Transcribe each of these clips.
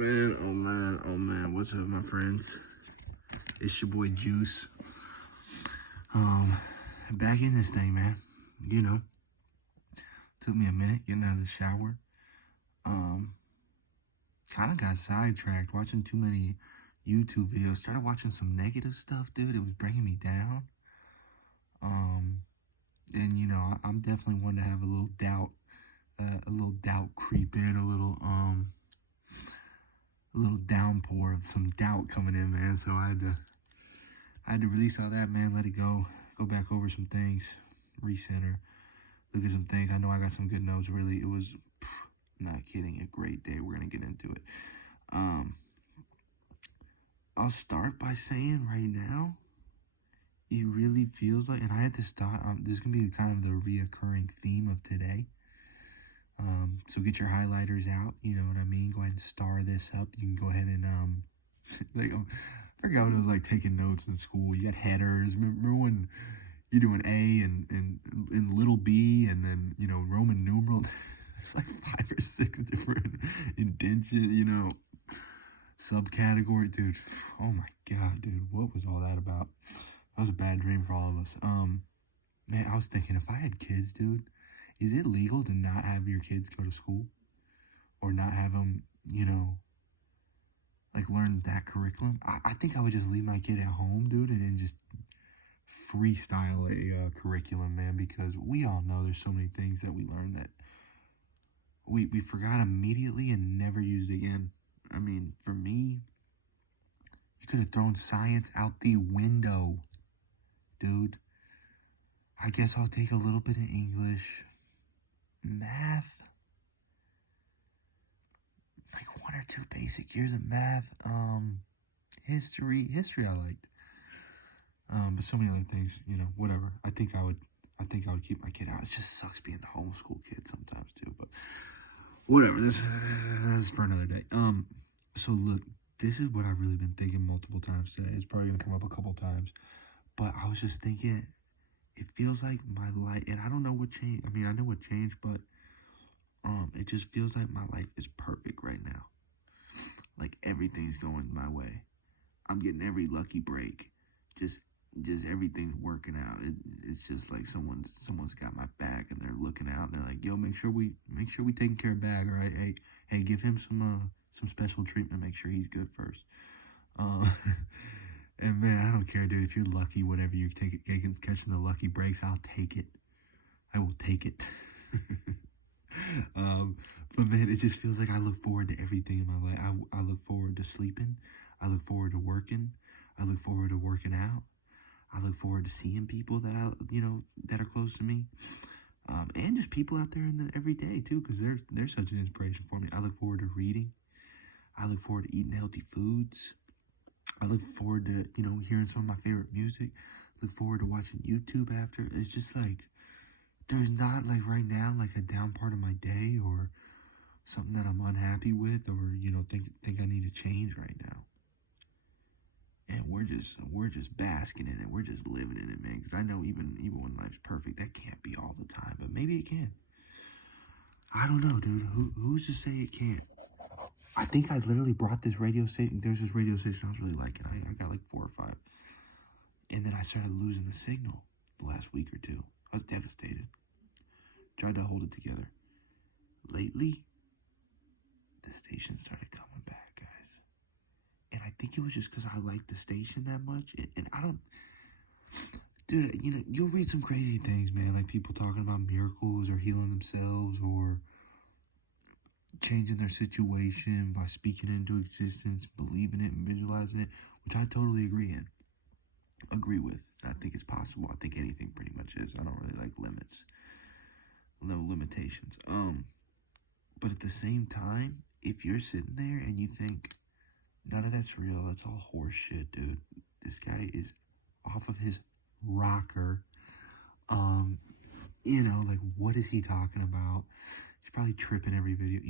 man, what's up, my friends? It's your boy Juice. Back in this thing, man. You know, took me a minute getting out of the shower. Kind of got sidetracked watching too many YouTube videos. Started watching some negative stuff, dude. It was bringing me down. And I'm definitely one to have a little doubt creep in, a little downpour of some doubt coming in, man. So I had to release all that, man. Let it go back over some things, recenter, look at some things. I know I got some good notes. Really, it was not kidding, a great day. We're gonna get into it. I'll start by saying right now, it really feels like, and I had to start. This is gonna be kind of the reoccurring theme of today. So get your highlighters out. You know what I mean. Go ahead and star this up. You can go ahead and like I forgot when it was like taking notes in school. You got headers. Remember when you're doing A and little b, and then Roman numeral. There's like 5 or 6 different indentions. Subcategory, dude. Oh my god, dude. What was all that about? That was a bad dream for all of us. Man, I was thinking, if I had kids, dude, is it legal to not have your kids go to school? Or not have them, like learn that curriculum? I think I would just leave my kid at home, dude, and then just freestyle a curriculum, man, because we all know there's so many things that we learn that we forgot immediately and never used again. I mean, for me, you could have thrown science out the window, dude. I guess I'll take a little bit of English. Math, like 1 or 2 basic years of math. History I liked. But so many other things, whatever. I think I would keep my kid out. It just sucks being the homeschool kid sometimes too, but whatever. This is for another day. So look, this is what I've really been thinking multiple times today. It's probably gonna come up a couple times, but I was just thinking, it feels like my life, and I don't know what changed. I mean, I know what changed, but it just feels like my life is perfect right now. Like everything's going my way. I'm getting every lucky break. Just everything's working out. It's just like someone's got my back, and they're looking out, and they're like, yo, make sure we taking care of Bag, all right? Hey, give him some special treatment. Make sure he's good first. And man, I don't care, dude. If you're lucky, whatever you're catching the lucky breaks, I'll take it. I will take it. But man, it just feels like I look forward to everything in my life. I look forward to sleeping. I look forward to working. I look forward to working out. I look forward to seeing people that are close to me. And just people out there in the everyday too, because they're such an inspiration for me. I look forward to reading. I look forward to eating healthy foods. I look forward to, hearing some of my favorite music. Look forward to watching YouTube after. It's just like, there's not like right now, like a down part of my day or something that I'm unhappy with, or, think I need to change right now. And we're just basking in it. We're just living in it, man. Because I know even when life's perfect, that can't be all the time. But maybe it can. I don't know, dude. Who's to say it can't? I think I literally brought this radio station. There's this radio station I was really liking. I got like 4 or 5. And then I started losing the signal the last week or 2. I was devastated. Tried to hold it together. Lately, the station started coming back, guys. And I think it was just because I liked the station that much. And I don't... Dude, you'll read some crazy things, man. Like people talking about miracles or healing themselves or changing their situation by speaking it into existence, believing it and visualizing it, which I totally agree with. I think it's possible. I think anything pretty much is. I don't really like limits. No limitations. But at the same time, if you're sitting there and you think, none of that's real, that's all horse shit, dude. This guy is off of his rocker. Like, what is he talking about? He's probably tripping every video,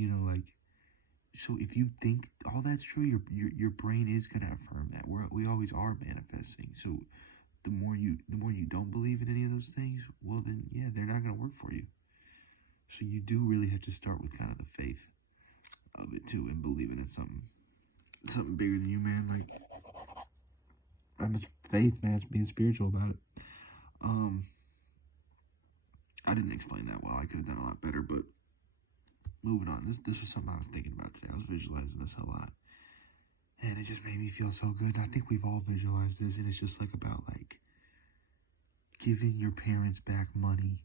so if you think all that's true, your brain is gonna affirm that. We always are manifesting. So the more you don't believe in any of those things, well then yeah, they're not gonna work for you. So you do really have to start with kind of the faith of it too, and believing in something something bigger than you, man. Like, I'm a faith, man. It's being spiritual about it. Um, I didn't explain that well. I could have done a lot better, but moving on. This was something I was thinking about today. I was visualizing this a lot, and it just made me feel so good. And I think we've all visualized this, and it's just like about like giving your parents back money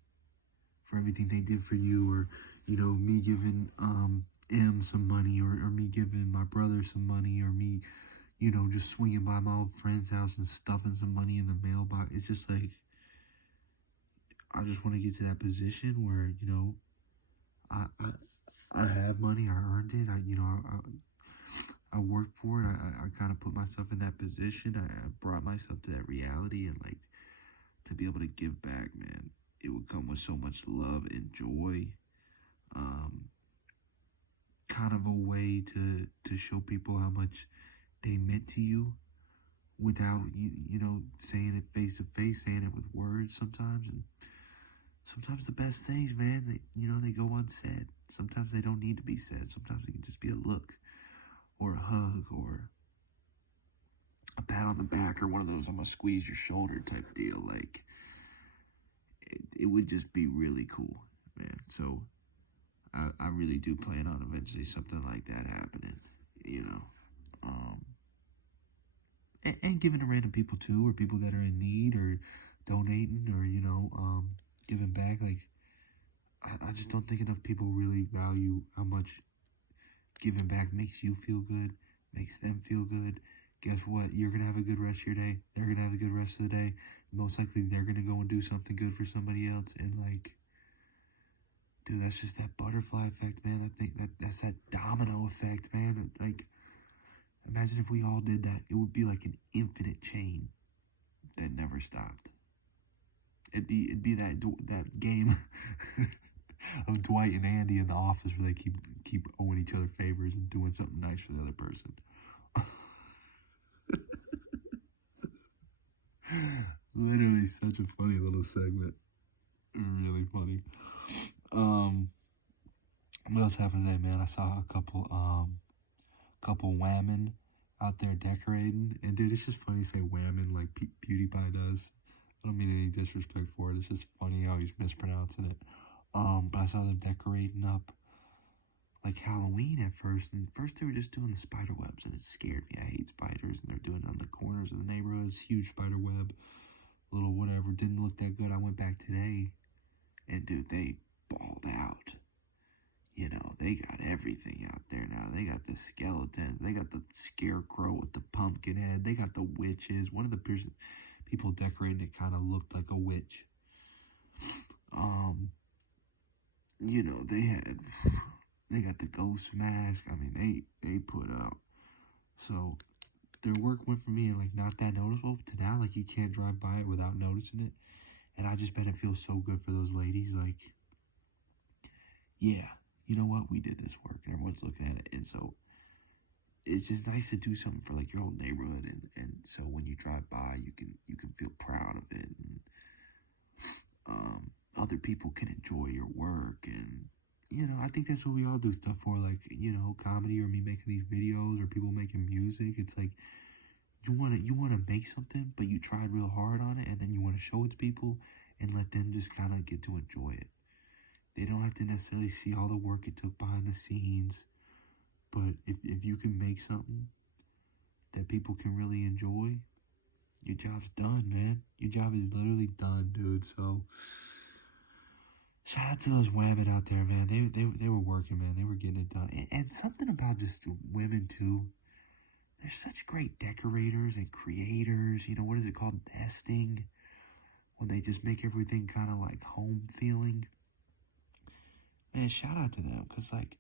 for everything they did for you, or me giving M some money, or me giving my brother some money, or me just swinging by my old friend's house and stuffing some money in the mailbox. It's just like, I just want to get to that position where, I, I, I have money, I earned it, I worked for it, I kind of put myself in that position, I brought myself to that reality, and like, to be able to give back, man, it would come with so much love and joy, kind of a way to show people how much they meant to you, without saying it face to face, saying it with words sometimes. And sometimes the best things, man, they go unsaid. Sometimes they don't need to be said. Sometimes it can just be a look, or a hug, or a pat on the back, or one of those "I'm gonna squeeze your shoulder" type deal. Like, it would just be really cool, man. So I really do plan on eventually something like that happening, and giving to random people too, or people that are in need, or donating, or giving back. Like, I just don't think enough people really value how much giving back makes you feel good, makes them feel good. Guess what? You're gonna have a good rest of your day. They're gonna have a good rest of the day. Most likely, they're gonna go and do something good for somebody else. And like, dude, that's just that butterfly effect, man. I think that's that domino effect, man. Like, imagine if we all did that. It would be like an infinite chain that never stopped. It'd be that game of Dwight and Andy in the office, where they keep owing each other favors and doing something nice for the other person. Literally such a funny little segment. Really funny. What else happened today, man? I saw a couple whammon out there decorating, and dude, it's just funny to say whammon like PewDiePie does. I don't mean any disrespect for it. It's just funny how he's mispronouncing it. But I saw them decorating up like Halloween at first, and first they were just doing the spider webs, and it scared me. I hate spiders, and they're doing it on the corners of the neighborhoods, huge spider web, little whatever, didn't look that good. I went back today, and dude, they balled out. They got everything out there now. They got the skeletons, they got the scarecrow with the pumpkin head, they got the witches. One of the people decorating it kind of looked like a witch. They got the ghost mask. I mean, they put up. So their work went from being like not that noticeable to now like you can't drive by it without noticing it. And I just bet it feels so good for those ladies. Like, yeah, you know what? We did this work, and everyone's looking at it. And so it's just nice to do something for like your whole neighborhood, and so when you drive by, you can feel proud of it, and other people can enjoy your work. And I think that's what we all do stuff for, like, comedy, or me making these videos, or people making music. It's like, you want to make something, but you tried real hard on it, and then you want to show it to people and let them just kind of get to enjoy it. They don't have to necessarily see all the work it took behind the scenes, but if you can make something that people can really enjoy, your job's done, man. Your job is literally done, dude. So shout out to those women out there, man. They were working, man. They were getting it done. And something about just women too. They're such great decorators and creators. What is it called? Nesting. When they just make everything kind of like home feeling. Man, shout out to them. Because, like,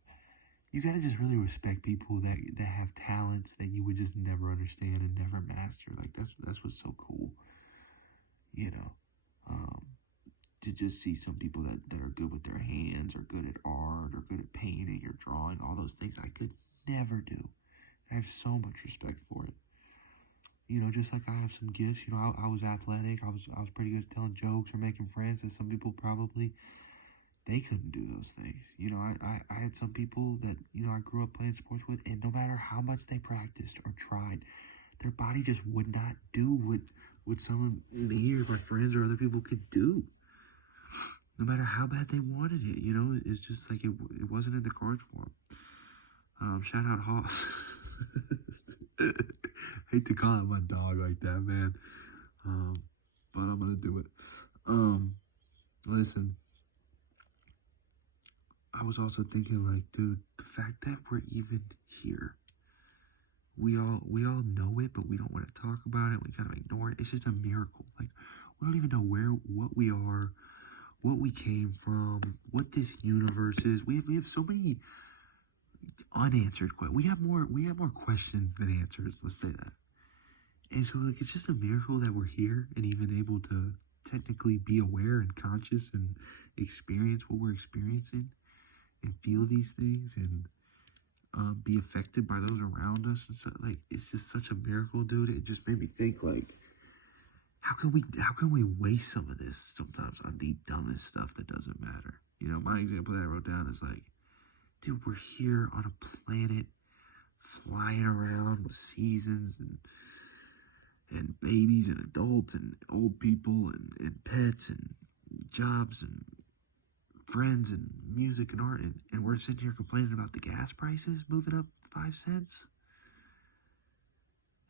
you got to just really respect people that have talents that you would just never understand and never master. Like, that's what's so cool. To just see some people that are good with their hands, or good at art, or good at painting or drawing, all those things I could never do. I have so much respect for it. Just like I have some gifts. I was athletic. I was pretty good at telling jokes or making friends, that some people probably they couldn't do those things. I had some people that, I grew up playing sports with, and no matter how much they practiced or tried, their body just would not do what some of me or my friends or other people could do. No matter how bad they wanted it, it's just like it wasn't in the cards for them. Shout out Hoss. Hate to call out my dog like that, man. But I'm gonna do it. Listen. I was also thinking, like, dude, the fact that we're even here, we all know it, but we don't want to talk about it. We kind of ignore it. It's just a miracle. Like, we don't even know what we are, what we came from, what this universe is. We have so many unanswered questions. We have more questions than answers. Let's say that. And so, like, it's just a miracle that we're here and even able to technically be aware and conscious and experience what we're experiencing and feel these things and be affected by those around us. And so, like, it's just such a miracle, dude. It just made me think, like, how can we waste some of this sometimes on the dumbest stuff that doesn't matter? My example that I wrote down is like, dude, we're here on a planet flying around with seasons and babies and adults and old people and pets and jobs and friends and music and art, and we're sitting here complaining about the gas prices moving up 5 cents.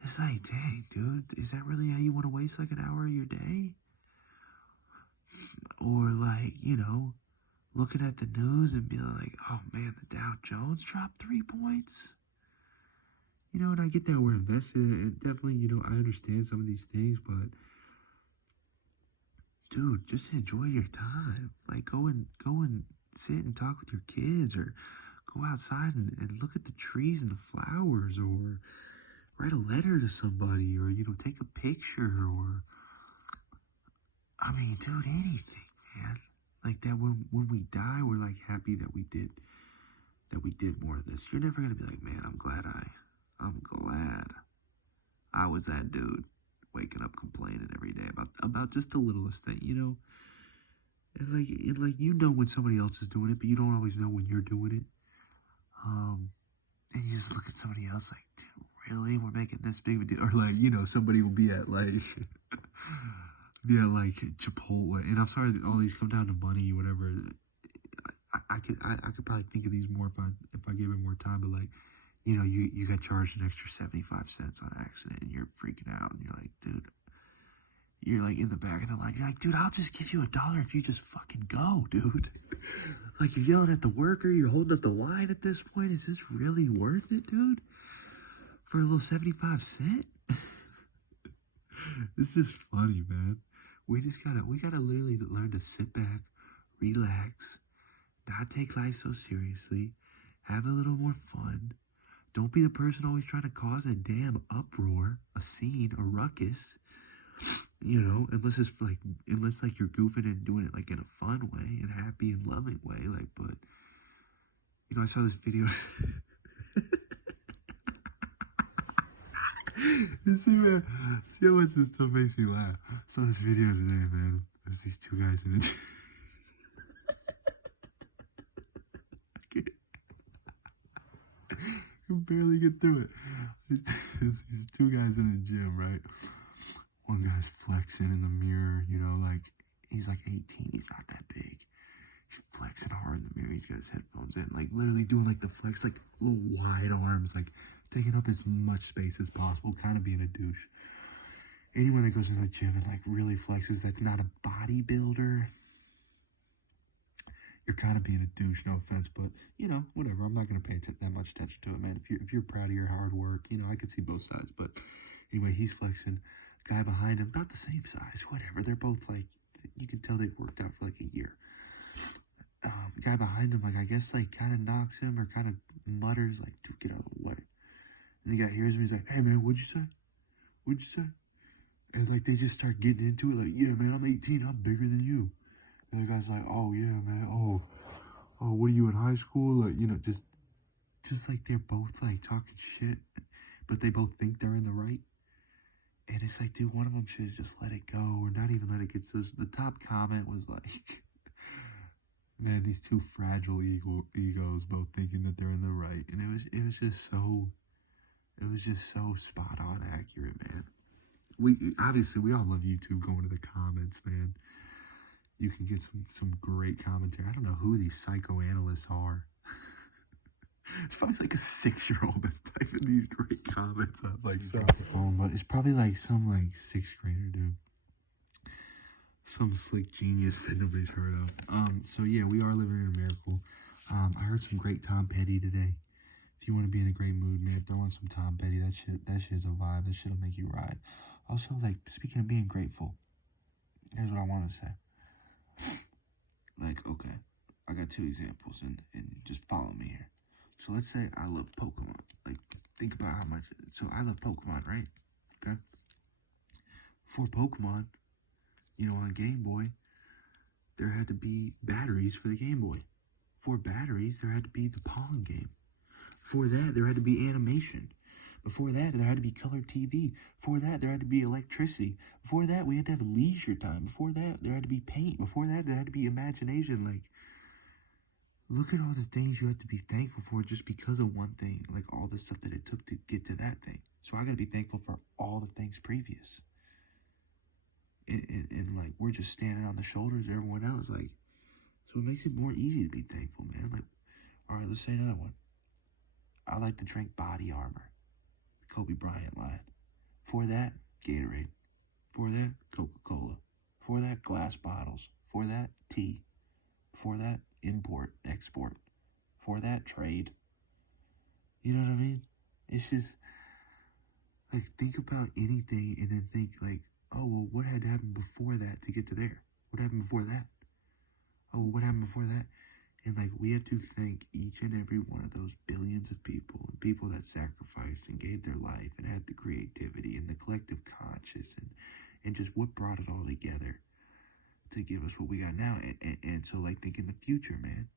It's like, dang, dude, is that really how you want to waste like an hour of your day? Or like, looking at the news and being like, oh man, the Dow Jones dropped 3 points. And I get that we're invested, and definitely, I understand some of these things, but dude, just enjoy your time. Like, go and sit and talk with your kids, or go outside and look at the trees and the flowers, or write a letter to somebody, or take a picture, or I mean, dude, anything, man. Like that, when we die, we're like happy that we did more of this. You're never gonna be like, man, I'm glad I was that dude waking up complaining every day about just the littlest thing, And like when somebody else is doing it, but you don't always know when you're doing it. And you just look at somebody else like, dude, really? We're making this big of a deal? Or like, somebody will be at like like Chipotle, and I'm sorry that all these come down to money, whatever. I could probably think of these more if I gave it more time, but like, you got charged an extra 75 cents on accident, and you're freaking out, and you're like, dude, you're like in the back of the line, you're like, dude, I'll just give you $1 if you just fucking go, dude. Like, you're yelling at the worker, you're holding up the line at this point. Is this really worth it, dude? For a little 75 cent? This is funny, man. We gotta literally learn to sit back, relax, not take life so seriously, have a little more fun. Don't be the person always trying to cause a damn uproar, a scene, a ruckus. Unless you're goofing and doing it like in a fun way and happy and loving way, like, but I saw this video. See how much this stuff makes me laugh. I saw this video today, man. There's these two guys in it. I can barely get through it. There's these two guys in a gym, right? One guy's flexing in the mirror, like, he's like 18, he's not that big. He's flexing hard in the mirror, he's got his headphones in, like, literally doing, like, the flex, like, little wide arms, like, taking up as much space as possible, kind of being a douche. Anyone that goes into the gym and, like, really flexes, that's not a bodybuilder, you're kind of being a douche, no offense, but, whatever, I'm not going to pay that much attention to it, man. If you're proud of your hard work, I could see both sides, but anyway, he's flexing. Guy behind him, about the same size, whatever. They're both like, you can tell they've worked out for like a year. The guy behind him, like, I guess, like, kind of knocks him or kind of mutters, like, dude, get out of the way. And the guy hears him, he's like, hey, man, what'd you say? What'd you say? And, like, they just start getting into it, like, yeah, man, I'm 18, I'm bigger than you. And the guy's like, oh, yeah, man, oh, what are you in high school? Like, just like they're both, like, talking shit, but they both think they're in the right. And it's like, dude, one of them should just let it go, or not even let it get so. The top comment was like, Man, these two fragile egos both thinking that they're in the right, and it was just so spot on accurate, man. We all love YouTube. Going to the comments, man. You can get some great commentary. I don't know who these psychoanalysts are. It's probably like a 6-year-old that's typing these great comments up. Like, drop the phone, but it's probably like some like 6th grader, dude. Some slick genius that nobody's heard of. So yeah, we are living in a miracle. I heard some great Tom Petty today. If you want to be in a great mood, man, throw on some Tom Petty. That shit's a vibe. That shit'll make you ride. Also, like, speaking of being grateful, here's what I want to say. Like, okay, I got 2 examples, and just follow me here. So let's say I love Pokemon. Like, think about how much. So I love Pokemon, right? Okay. For Pokemon, on Game Boy, there had to be batteries for the Game Boy. For batteries, there had to be the Pong game. Before that, there had to be animation. Before that, there had to be color TV. Before that, there had to be electricity. Before that, we had to have leisure time. Before that, there had to be paint. Before that, there had to be imagination. Like, look at all the things you have to be thankful for just because of one thing. Like, all the stuff that it took to get to that thing. So I gotta be thankful for all the things previous. And like, we're just standing on the shoulders of everyone else. Like, so it makes it more easy to be thankful, man. Like, all right, let's say another one. I like to drink body armor. The Kobe Bryant line. For that, Gatorade. For that, Coca-Cola. For that, glass bottles. For that, tea. For that, import, export. For that, trade. You know what I mean? It's just, like, think about anything and then think, like, oh, well, what had happened before that to get to there? What happened before that? Oh, what happened before that? And, like, we have to thank each and every one of those billions of people and people that sacrificed and gave their life and had the creativity and the collective conscious and just what brought it all together to give us what we got now. And so, like, think in the future, man.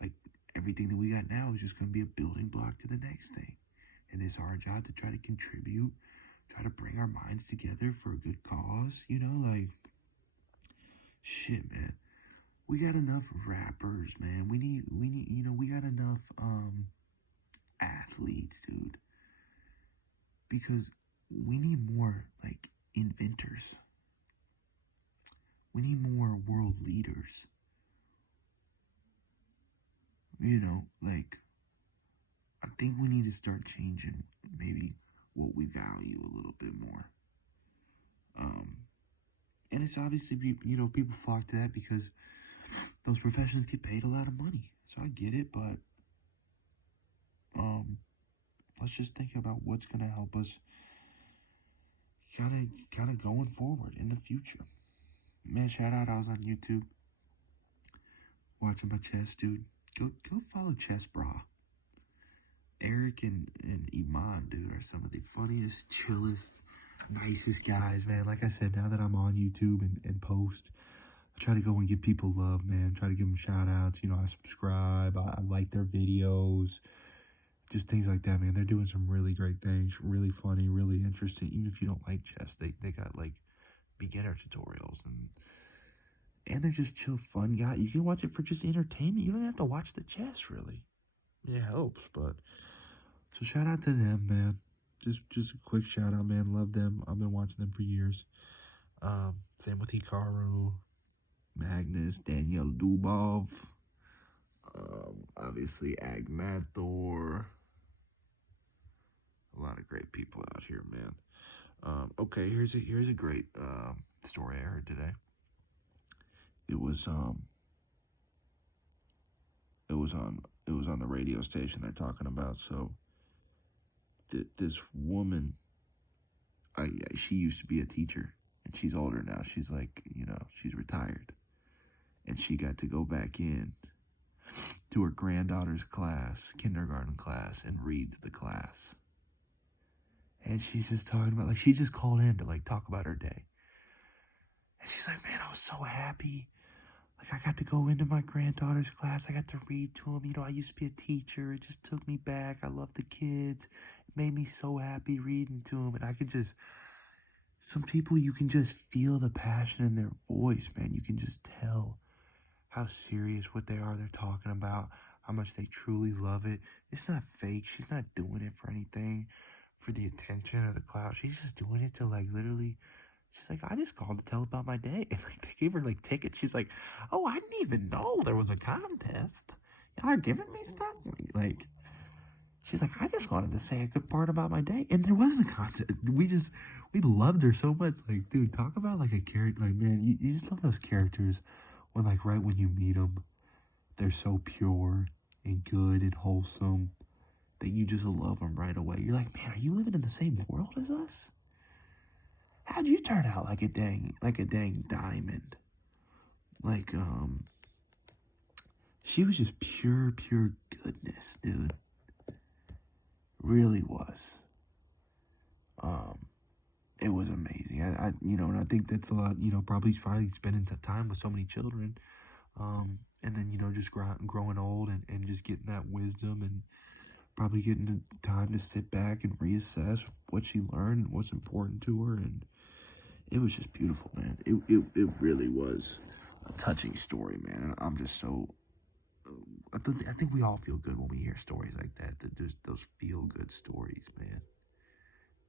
Like, everything that we got now is just going to be a building block to the next thing. And it's our job to try to contribute, try to bring our minds together for a good cause, like, shit, man. We got enough rappers, man. We need, we got enough, athletes, dude. Because we need more, like, inventors. We need more world leaders. Like, I think we need to start changing maybe what we value a little bit more. And it's obviously, people flock to that because those professions get paid a lot of money. So I get it, but let's just think about what's gonna help us kind of going forward in the future. Man, shout out, I was on YouTube watching my chess, dude. Go follow Chess Bra. Eric and Iman, dude, are some of the funniest, chillest, nicest guys, man. Like I said, now that I'm on YouTube and post, I try to go and give people love, man. Try to give them shout outs. I subscribe. I like their videos. Just things like that, man. They're doing some really great things. Really funny, really interesting. Even if you don't like chess, they got, like, beginner tutorials. And they're just chill, fun guys. You can watch it for just entertainment. You don't have to watch the chess, really. It helps, but... So shout out to them, man. Just a quick shout out, man. Love them. I've been watching them for years. Same with Hikaru, Magnus, Daniel Dubov, obviously Agmathor. A lot of great people out here, man. Okay, here's a great story I heard today. It was on the radio station they're talking about. So this woman, she used to be a teacher, and she's older now. She's like, she's retired, and she got to go back in to her granddaughter's class, kindergarten class, and read to the class. And she's just talking about, like, she just called in to, like, talk about her day. And she's like, man, I was so happy. Like, I got to go into my granddaughter's class. I got to read to them. I used to be a teacher. It just took me back. I love the kids. It made me so happy reading to them. And I could just, some people, you can just feel the passion in their voice, man. You can just tell how serious what they are they're talking about, how much they truly love it. It's not fake. She's not doing it for anything, for the attention or the clout. She's just doing it to like literally. She's like, I just called to tell about my day. And like they gave her like tickets. She's like, oh, I didn't even know there was a contest. Y'all are giving me stuff. Like she's like, I just wanted to say a good part about my day. And there wasn't a contest. We loved her so much. Like, dude, talk about like a character. Like, man, you just love those characters when like right when you meet them, they're so pure and good and wholesome that you just love them right away. You're like, man, are you living in the same world as us? How'd you turn out like a dang diamond? Like, she was just pure goodness, dude. Really was. It was amazing. And I think that's a lot, probably finally spending time with so many children. And then, just growing old and just getting that wisdom and probably getting the time to sit back and reassess what she learned and what's important to her. And it was just beautiful, man. It really was a touching story, man. And I'm just so. I think we all feel good when we hear stories like that. That there's those feel good stories, man.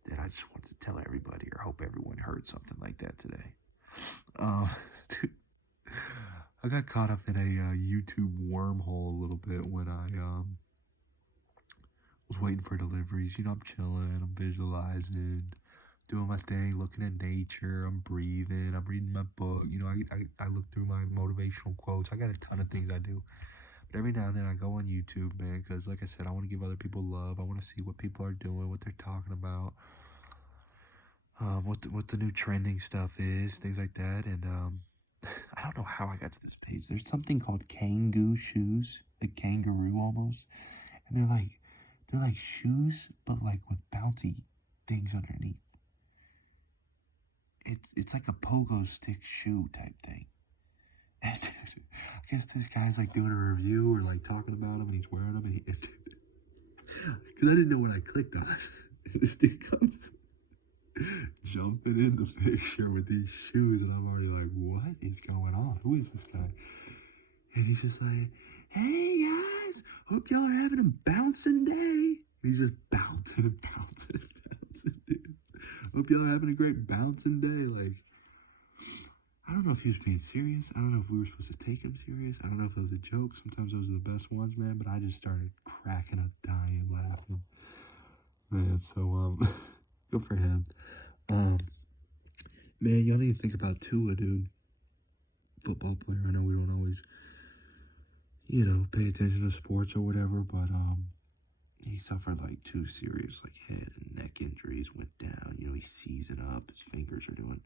That I just wanted to tell everybody, or hope everyone heard something like that today. Dude, I got caught up in a YouTube wormhole a little bit when I was waiting for deliveries. I'm chilling, I'm visualizing, doing my thing, looking at nature, I'm breathing, I'm reading my book. I look through my motivational quotes. I got a ton of things I do. But every now and then I go on YouTube, man, because like I said, I want to give other people love. I want to see what people are doing, what they're talking about, what the new trending stuff is, things like that. And I don't know how I got to this page. There's something called Kangoo shoes, like kangaroo almost, and they're like shoes, but like with bouncy things underneath. It's like a pogo stick shoe type thing. And dude, I guess this guy's like doing a review or like talking about him, and he's wearing them, and because I didn't know when I clicked on it. This dude comes jumping in the picture with these shoes, and I'm already like, what is going on? Who is this guy? And he's just like, hey guys, hope y'all are having a bouncing day. And he's just bouncing and bouncing and bouncing, dude. Hope y'all are having a great bouncing day. Like, I don't know if he was being serious. I don't know if we were supposed to take him serious. I don't know if it was a joke. Sometimes those are the best ones, man. But I just started cracking up, dying, laughing. Man, so, good for him. Man, y'all need to think about Tua, dude. Football player. I know we don't always, pay attention to sports or whatever, but, he suffered like 2 serious, like head and neck injuries, went down. He's seizing up. His fingers are doing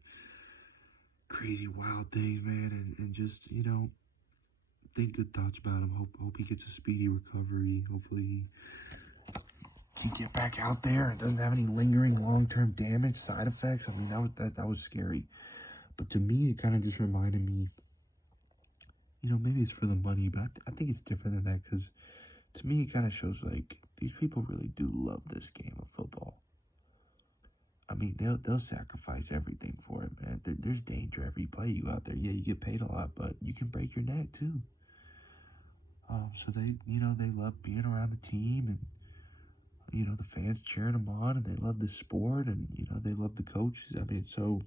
crazy, wild things, man. And just, think good thoughts about him. Hope he gets a speedy recovery. Hopefully he can get back out there and doesn't have any lingering long-term damage, side effects. I mean, that was scary. But to me, it kind of just reminded me, maybe it's for the money, but I think it's different than that, because to me, it kind of shows like these people really do love this game of football. I mean, they'll sacrifice everything for it, man. There's danger every play you go out there. Yeah, you get paid a lot, but you can break your neck too. So they love being around the team, and the fans cheering them on, and they love the sport, and they love the coaches. I mean, so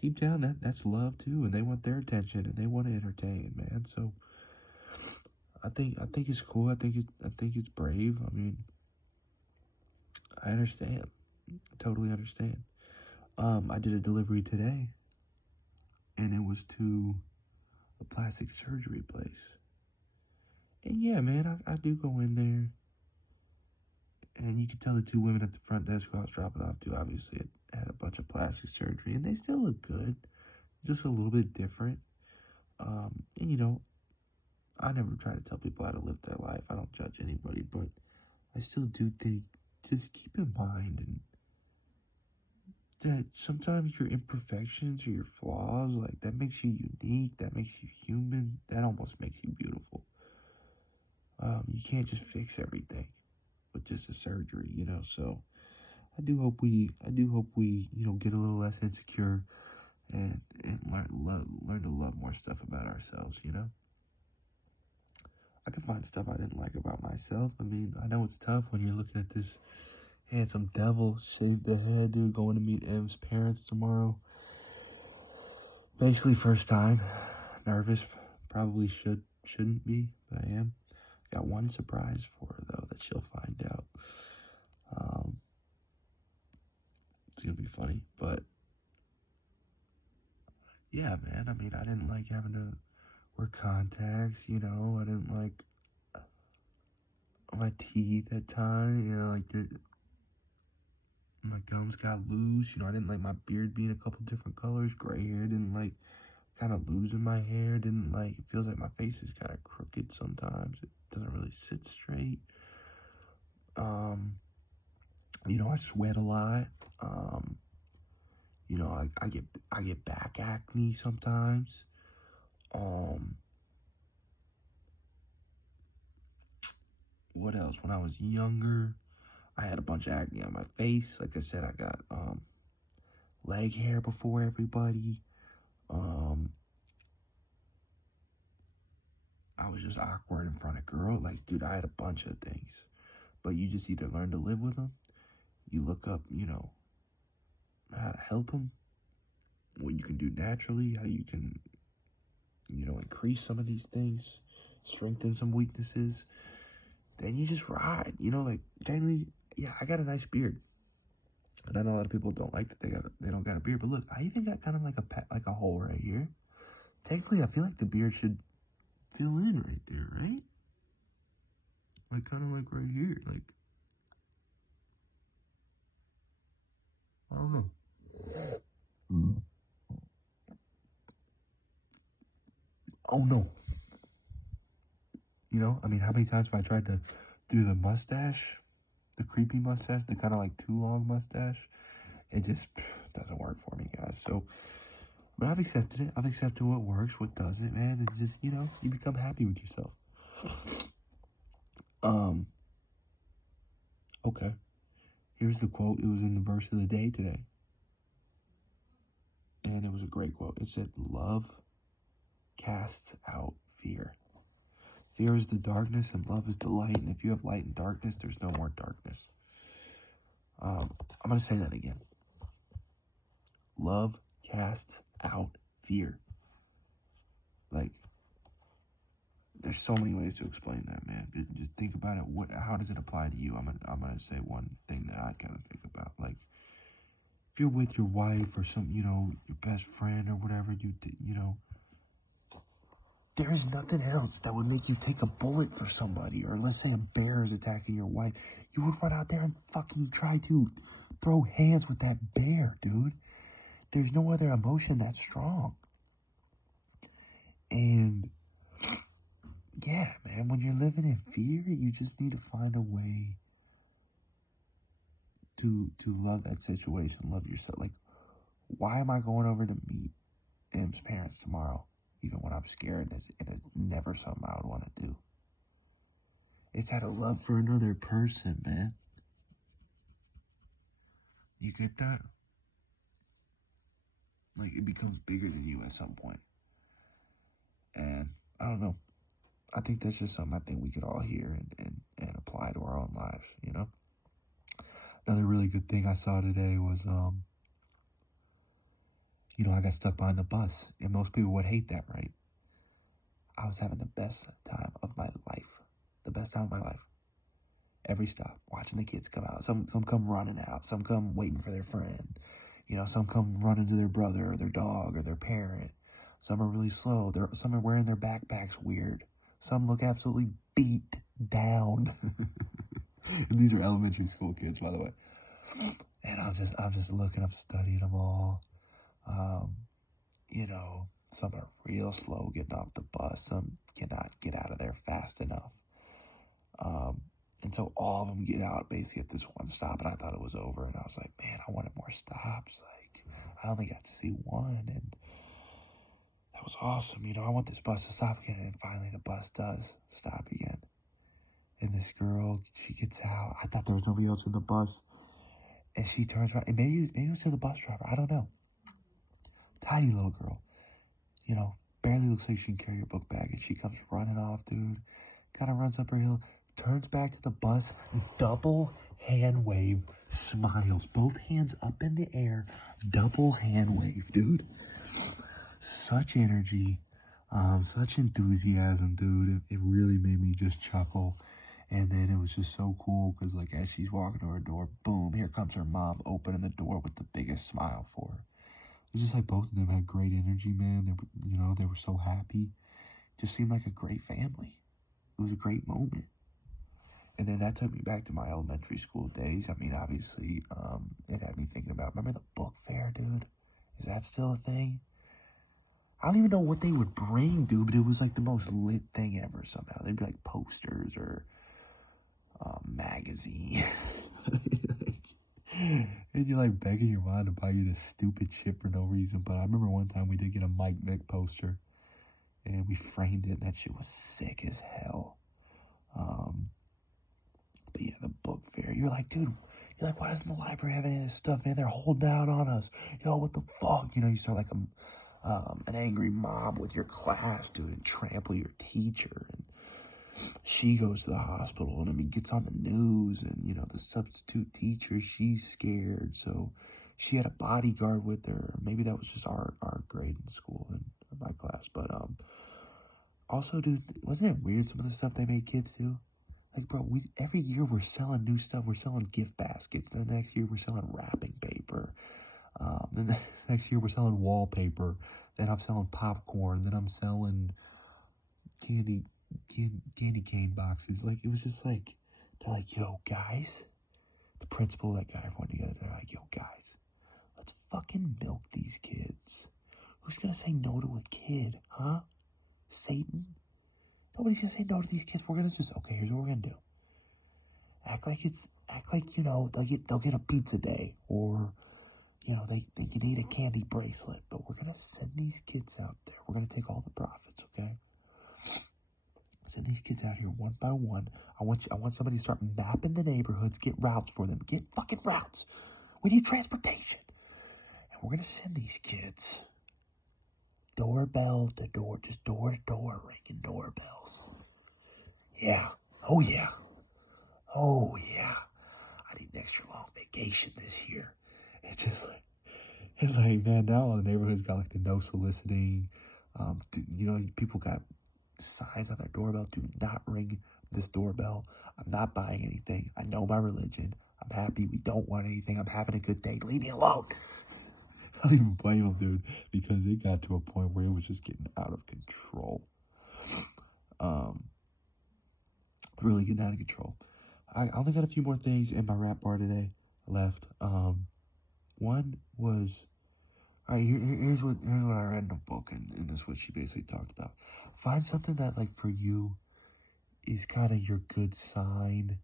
deep down, that's love too, and they want their attention, and they want to entertain, man. So I think it's cool. I think it's brave. I mean, I understand. I totally understand. I did a delivery today, and it was to a plastic surgery place. And yeah, man, I do go in there, and you can tell the 2 women at the front desk who I was dropping off to, obviously, had a bunch of plastic surgery, and they still look good, just a little bit different. And I never try to tell people how to live their life. I don't judge anybody, but I still do think, just keep in mind and that sometimes your imperfections or your flaws, like, that makes you unique, that makes you human, that almost makes you beautiful. You can't just fix everything with just a surgery, so I do hope we, get a little less insecure and and learn to love more stuff about ourselves, you know? I could find stuff I didn't like about myself. I mean, I know it's tough when you're looking at this handsome devil, shaved the head, dude, going to meet M's parents tomorrow. Basically, first time. Nervous. Probably shouldn't be, but I am. Got one surprise for her, though, that she'll find out. It's gonna be funny, but yeah, man. I mean, I didn't like having to wear contacts, you know. I didn't like my teeth at times, you know, like my gums got loose, you know. I didn't like my beard being a couple different colors, gray hair. Didn't like kind of losing my hair. Didn't like, it feels like my face is kind of crooked sometimes. It doesn't really sit straight. You know, I sweat a lot. You know, I get back acne sometimes. What else? When I was younger, I had a bunch of acne on my face. Like I said, I got leg hair before everybody. I was just awkward in front of girls. Like, dude, I had a bunch of things. But you just either learn to live with them, you look up, you know, how to help them, what you can do naturally, how you can, you know, increase some of these things, strengthen some weaknesses. Then you just ride, you know, like, technically, yeah, I got a nice beard. And I know a lot of people don't like that they don't got a beard, but look, I even got kind of like a hole right here. Technically, I feel like the beard should fill in right there, right? Like, kind of like right here, like, I don't know. Oh no. You know, I mean, how many times have I tried to do the mustache, the creepy mustache, the kind of like too long mustache? It just doesn't work for me, guys. So, but I've accepted it. I've accepted what works, what doesn't, man. And just, you know, you become happy with yourself. Okay. Here's the quote. It was in the verse of the day today. And it was a great quote. It said, "Love casts out fear. Fear is the darkness and love is the light. And if you have light and darkness, there's no more darkness." I'm going to say that again. Love casts out fear. Like, there's so many ways to explain that, man. Just think about it. How does it apply to you? I'm gonna say one thing that I kind of think about. Like, if you're with your wife or some, you know, your best friend or whatever, you know, there is nothing else that would make you take a bullet for somebody. Or let's say a bear is attacking your wife, you would run out there and fucking try to throw hands with that bear, dude. There's no other emotion that strong. And yeah, man, when you're living in fear, you just need to find a way to love that situation, love yourself. Like, why am I going over to meet M's parents tomorrow, even when I'm scared, and it's never something I would want to do? It's out of love for another person, man. You get that? Like, it becomes bigger than you at some point. And I don't know. I think that's just something I think we could all hear and apply to our own lives, you know? Another really good thing I saw today was, you know, I got stuck behind the bus. And most people would hate that, right? I was having the best time of my life. The best time of my life. Every stop, watching the kids come out. Some come running out. Some come waiting for their friend. You know, some come running to their brother or their dog or their parent. Some are really slow. Some are wearing their backpacks weird. Some look absolutely beat down. And these are elementary school kids, by the way. And I'm just looking, I'm studying them all. You know, some are real slow getting off the bus. Some cannot get out of there fast enough. And so all of them get out basically at this one stop, and I thought it was over. And I was like, man, I wanted more stops. Like, I only got to see one, and that was awesome. You know, I want this bus to stop again. And finally the bus does stop again. And this girl, she gets out. I thought there was nobody else in the bus. And she turns around, and maybe it was to the bus driver. I don't know. Tiny little girl. Barely looks like she can carry her book bag, and she comes running off, dude. Kind of runs up her hill, turns back to the bus, double hand wave, smiles, both hands up in the air, double hand wave, dude. Such energy, such enthusiasm, dude. It really made me just chuckle. And then it was just so cool because, like, as she's walking to her door, boom, here comes her mom opening the door with the biggest smile for her. It's just like both of them had great energy, man. They were so happy. Just seemed like a great family. It was a great moment. And then that took me back to my elementary school days. I mean, obviously, it had me thinking about, remember the book fair, dude? Is that still a thing? I don't even know what they would bring, dude, but it was like the most lit thing ever somehow. They'd be like posters or magazine. And you're like begging your mom to buy you this stupid shit for no reason. But I remember one time we did get a Mike Vick poster and we framed it, and that shit was sick as hell. But yeah, the book fair. You're like, dude, why doesn't the library have any of this stuff, man? They're holding out on us. Yo, what the fuck? You start like an angry mob with your class, dude, and trample your teacher. And she goes to the hospital, and I mean, gets on the news, and the substitute teacher, she's scared, so she had a bodyguard with her. Maybe that was just our grade in school and my class, but also, dude, wasn't it weird some of the stuff they made kids do? Like, bro, every year we're selling new stuff. We're selling gift baskets. The next year we're selling wrapping paper. Then the next year we're selling wallpaper. Then I'm selling popcorn. Then I'm selling candy cane boxes. Like, it was just like, they're like, yo, guys. The principal that got everyone together, they're like, yo, guys, let's fucking milk these kids. Who's gonna say no to a kid, huh? Satan? Nobody's gonna say no to these kids. We're gonna just, okay, here's what we're gonna do. Act like they'll get a pizza day, or they can eat a candy bracelet, but we're gonna send these kids out there. We're gonna take all the profits, okay? Send these kids out here one by one. I want somebody to start mapping the neighborhoods, get routes for them, get fucking routes. We need transportation. And we're gonna send these kids doorbell to door, just door to door, ringing doorbells. Yeah. Oh yeah. Oh yeah. I need an extra long vacation this year. It's like, man, now all the neighborhoods got like the no soliciting. People got signs on their doorbell: do not ring this doorbell. I'm not buying anything. I know my religion. I'm happy. We don't want anything. I'm having a good day. Leave me alone. I don't even blame them, dude, because it got to a point where it was just getting out of control. Really getting out of control. I only got a few more things in my rap bar today left. One was, all right, here's what I read in the book, and this is what she basically talked about. Find something that, like, for you is kind of your good sign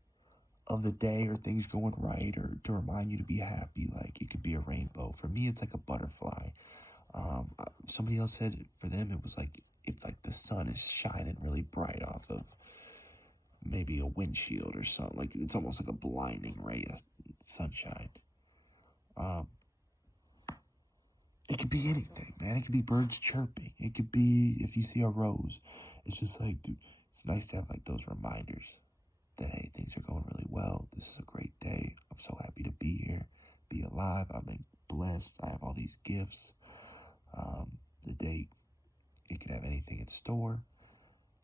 of the day, or things going right, or to remind you to be happy. Like, it could be a rainbow. For me, it's like a butterfly. Somebody else said for them it was like if like the sun is shining really bright off of maybe a windshield or something. Like, it's almost like a blinding ray of sunshine. It could be anything, man. It could be birds chirping. It could be if you see a rose. It's just like, dude, it's nice to have like those reminders that, hey, things are going really well. This is a great day. I'm so happy to be here, be alive. I'm blessed. I have all these gifts. The day, it could have anything in store.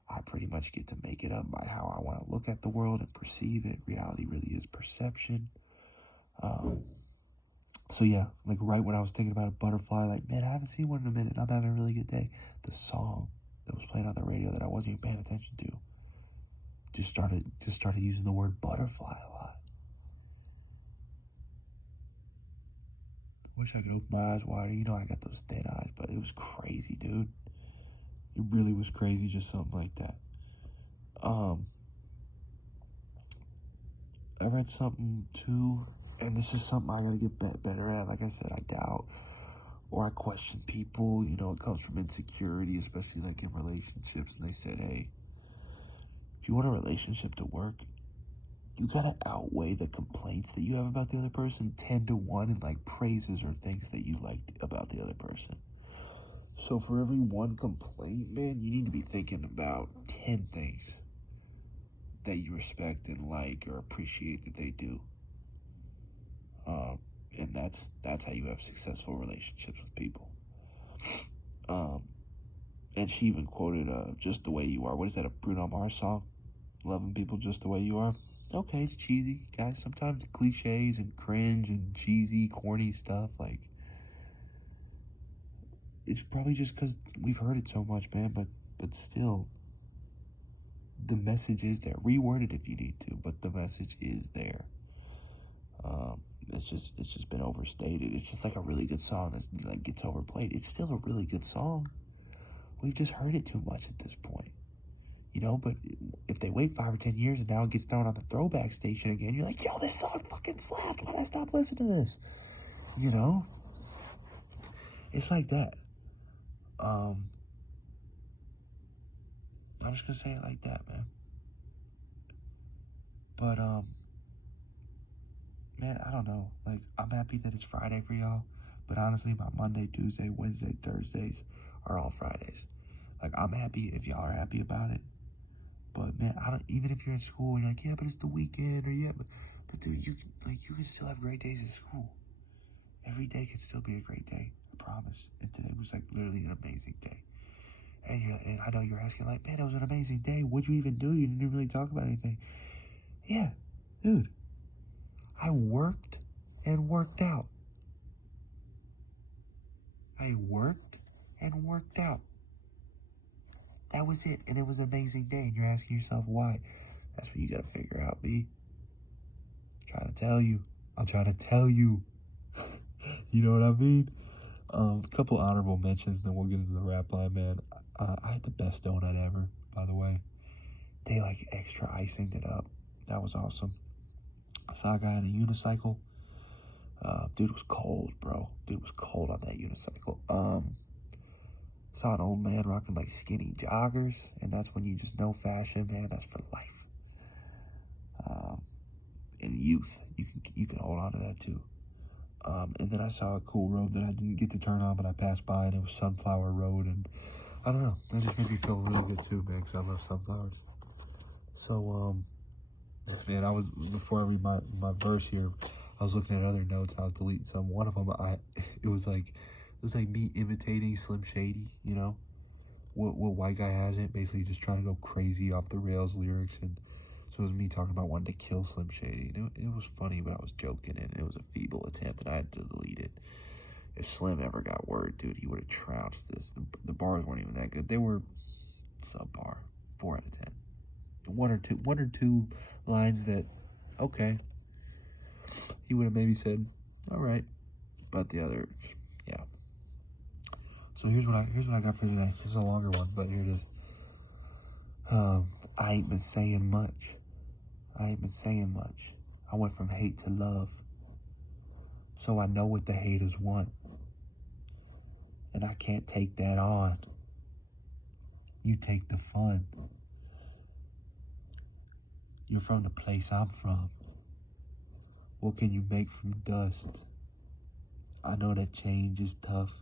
I pretty much get to make it up by how I want to look at the world and perceive it. Reality really is perception. So yeah, like right when I was thinking about a butterfly, like, man, I haven't seen one in a minute. I'm having a really good day. The song that was playing on the radio that I wasn't even paying attention to just started using the word butterfly a lot. Wish I could open my eyes wider. I got those thin eyes, but it was crazy, dude. It really was crazy, just something like that. I read something too, and this is something I gotta get better at. Like I said, I doubt or I question people. It comes from insecurity, especially like in relationships. And they said, hey, if you want a relationship to work, you gotta outweigh the complaints that you have about the other person 10 to 1, and like praises or things that you liked about the other person. So for every one complaint, man, you need to be thinking about 10 things that you respect and like or appreciate that they do. Um, and that's how you have successful relationships with people. Um, and she even quoted "Just the Way You Are." What is that? A Bruno Mars song? Loving people just the way you are. Okay, it's cheesy, guys. Sometimes cliches and cringe and cheesy, corny stuff. Like, it's probably just because we've heard it so much, man. But still, the message is there. Reword it if you need to, but the message is there. It's just been overstated. It's just like a really good song that like gets overplayed. It's still a really good song. We've just heard it too much at this point. But if they wait 5 or 10 years and now it gets thrown on the throwback station again, you're like, yo, this song fucking slapped. Why did I stop listening to this? It's like that. I'm just gonna say it like that, man. But man, I don't know. Like, I'm happy that it's Friday for y'all. But honestly, my Monday, Tuesday, Wednesday, Thursdays are all Fridays. Like, I'm happy if y'all are happy about it. But man, I don't. Even if you're in school and you're like, yeah, but it's the weekend, or yeah, but dude, you can still have great days at school. Every day can still be a great day. I promise. And today was like literally an amazing day. And I know you're asking like, man, it was an amazing day. What'd you even do? You didn't really talk about anything. Yeah, dude. I worked and worked out. I worked and worked out. That was it. And it was an amazing day. And you're asking yourself why. That's what you gotta figure out, B. I'm trying to tell you. I'm trying to tell you. You know what I mean? A couple honorable mentions, then we'll get into the rap line, man. I had the best donut ever, by the way. They like extra icing it up. That was awesome. I saw a guy on a unicycle. Dude was cold, bro. Dude was cold on that unicycle. Saw an old man rocking like skinny joggers, and that's when you just know fashion, man. That's for life. And youth, you can hold on to that too. And then I saw a cool road that I didn't get to turn on, but I passed by, and it was Sunflower Road, and I don't know, that just made me feel really good too, man, because I love sunflowers. So, man, before I read my verse here, I was looking at other notes. I was deleting some. One of them, it was like me imitating Slim Shady. What white guy hasn't? Basically, just trying to go crazy off the rails lyrics, and so it was me talking about wanting to kill Slim Shady. It was funny, but I was joking, and it was a feeble attempt, and I had to delete it. If Slim ever got word, dude, he would have trounced this. The bars weren't even that good. They were subpar, 4 out of 10. One or two lines that, okay, he would have maybe said, all right, but the others, yeah. So here's what I got for you today. This is a longer one, but here it is. I ain't been saying much. I went from hate to love. So I know what the haters want. And I can't take that on. You take the fun. You're from the place I'm from. What can you make from dust? I know that change is tough.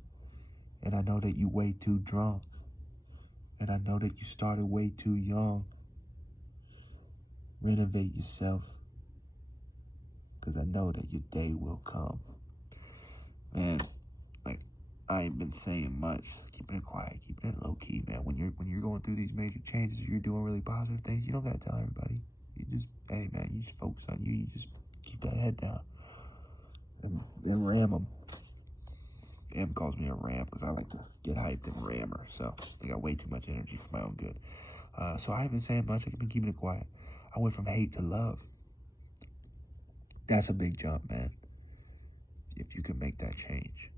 And I know that you way too drunk. And I know that you started way too young. Renovate yourself. Because I know that your day will come. Man, like, I ain't been saying much. Keeping it quiet, keeping it low key, man. When you're going through these major changes, you're doing really positive things, you don't gotta tell everybody. You just, hey man, you just focus on you. You just keep that head down. And ram them. Em calls me a ram because I like to get hyped and rammer. So they got way too much energy for my own good. So I haven't been saying much. I've been keeping it quiet. I went from hate to love. That's a big jump, man. If you can make that change,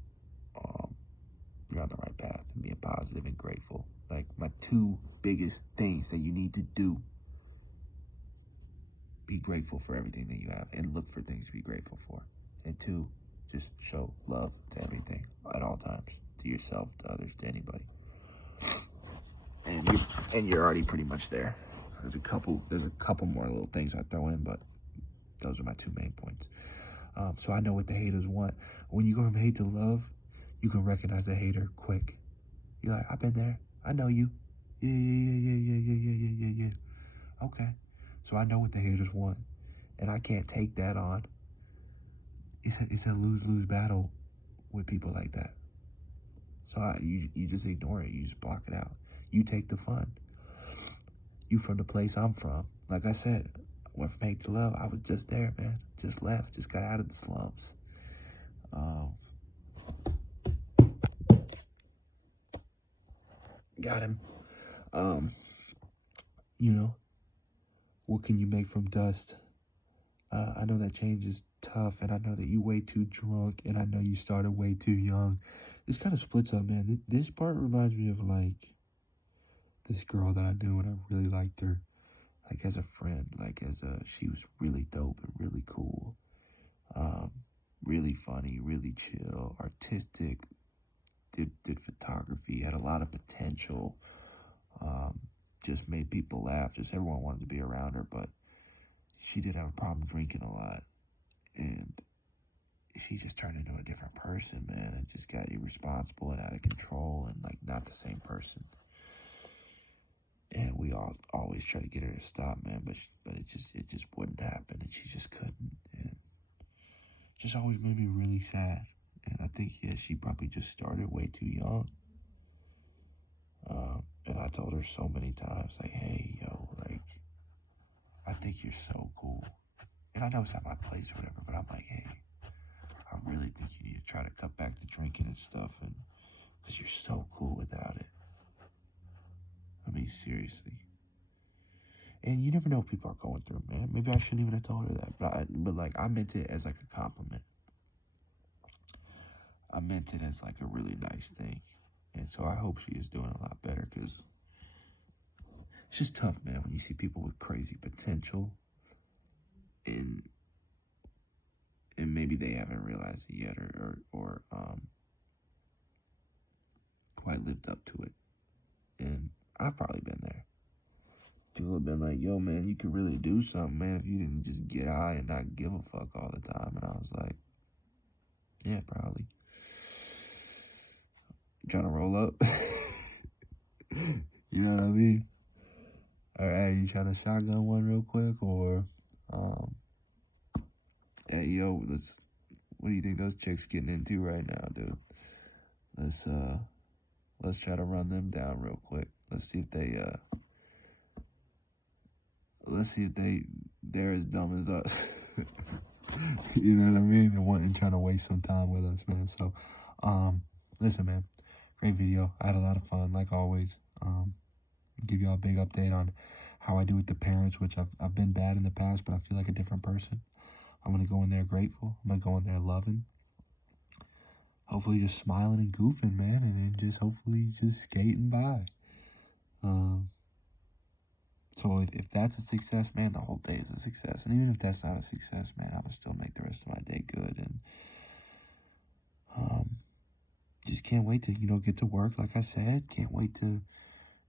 you're on the right path and being positive and grateful. Like, my 2 biggest things that you need to do: be grateful for everything that you have and look for things to be grateful for. And 2, just show love to everything at all times, to yourself, to others, to anybody. And you're already pretty much there. There's a couple more little things I throw in, but those are my 2 main points. So I know what the haters want. When you go from hate to love, you can recognize a hater quick. You're like, I've been there. I know you. Yeah, yeah, yeah, yeah, yeah, yeah, yeah, yeah, yeah, yeah. Okay. So I know what the haters want, and I can't take that on. It's a lose-lose battle with people like that. So you just ignore it. You just block it out. You take the fun. You from the place I'm from. Like I said, went from hate to love. I was just there, man. Just left. Just got out of the slums. Got him. You know, what can you make from dust? I know that change is tough, and I know that you way too drunk, and I know you started way too young. This kind of splits up, man. This part reminds me of, like, this girl that I knew, and I really liked her, like, as a friend, like, she was really dope and really cool, really funny, really chill, artistic, did photography, had a lot of potential, just made people laugh, just everyone wanted to be around her, but she did have a problem drinking a lot, and she just turned into a different person, man, and just got irresponsible and out of control and, like, not the same person. And we always try to get her to stop, man, but it just wouldn't happen, and she just couldn't, and it just always made me really sad. And I think, yeah, she probably just started way too young. And I told her so many times, like, hey, yo, like, I think you're so cool. And I know it's not my place or whatever, but I'm like, hey, I really think you need to try to cut back the drinking and stuff, and because you're so cool without it. I mean, seriously. And you never know what people are going through, man. Maybe I shouldn't even have told her that, but like, I meant it as like a compliment. I meant it as like a really nice thing. And so I hope she is doing a lot better, because it's just tough, man, when you see people with crazy potential and maybe they haven't realized it yet, or quite lived up to it. And I've probably been there. People have been like, yo, man, you could really do something, man, if you didn't just get high and not give a fuck all the time. And I was like, yeah, probably. You trying to roll up? You know what I mean? All right, you trying to shotgun one real quick, or hey, yo, what do you think those chicks getting into right now, dude? Let's try to run them down real quick. Let's see if they're as dumb as us. You know what I mean? And trying to waste some time with us, man. So, listen, man, great video. I had a lot of fun, like always. Give y'all a big update on how I do with the parents, which I've been bad in the past, but I feel like a different person. I'm gonna go in there grateful. I'm gonna go in there loving. Hopefully just smiling and goofing, man, and then just hopefully just skating by. So if that's a success, man, the whole day is a success. And even if that's not a success, man, I'm gonna still make the rest of my day good. And just can't wait to, get to work, like I said. Can't wait to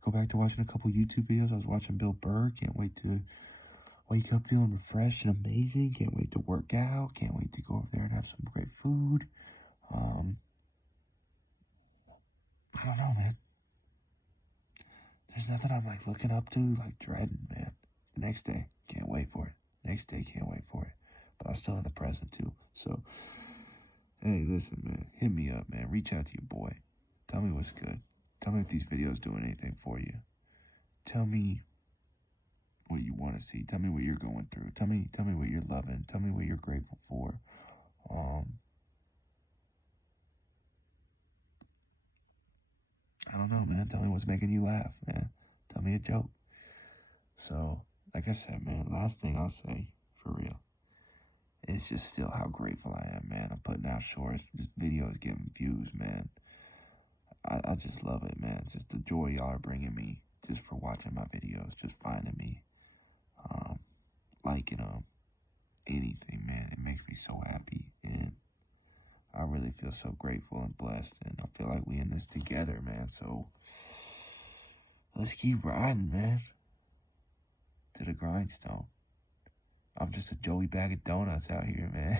go back to watching a couple YouTube videos. I was watching Bill Burr. Can't wait to wake up feeling refreshed and amazing. Can't wait to work out. Can't wait to go over there and have some great food. I don't know, man. There's nothing I'm like looking up to, like dreading, man. The next day, can't wait for it. Next day, can't wait for it. But I'm still in the present too. So, hey, listen, man. Hit me up, man. Reach out to your boy. Tell me what's good. Tell me if these videos doing anything for you. Tell me what you want to see. Tell me what you're going through. Tell me what you're loving. Tell me what you're grateful for. I don't know, man. Tell me what's making you laugh, man. Tell me a joke. So, like I said, man, last thing I'll say, for real, it's just still how grateful I am, man. I'm putting out shorts, just videos getting views, man. I just love it, man. Just the joy y'all are bringing me just for watching my videos, just finding me, liking them, anything, man. It makes me so happy, and I really feel so grateful and blessed, and I feel like we in this together, man. So let's keep riding, man, to the grindstone. I'm just a Joey bag of donuts out here, man.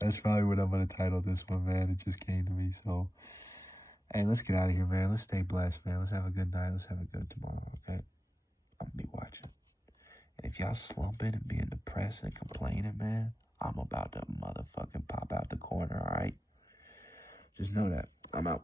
That's probably what I'm gonna title this one, man. It just came to me. So, Hey, let's get out of here, man. Let's stay blessed, man. Let's have a good night. Let's have a good tomorrow, okay? I'm gonna be watching. And if y'all slumping and being depressed and complaining, man, I'm about to motherfucking pop out the corner, alright? Just know that. I'm out.